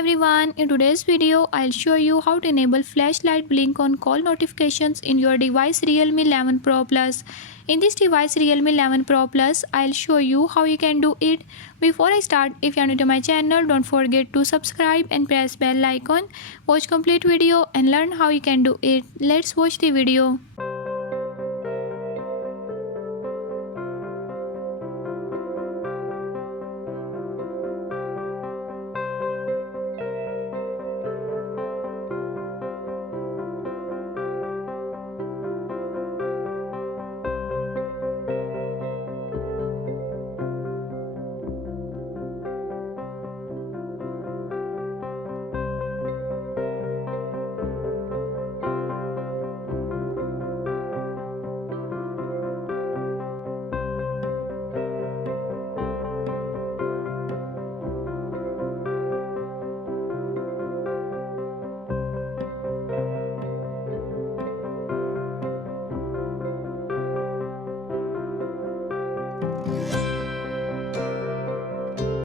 everyone, in today's video I'll show you how to enable flashlight blink on call notifications in your device Realme 11 Pro Plus. In this device Realme 11 Pro Plus, I'll show you how you can do it. Before I start, if you are new to my channel, don't forget to subscribe and press bell icon. Watch complete video and learn how you can do it. Let's watch the video.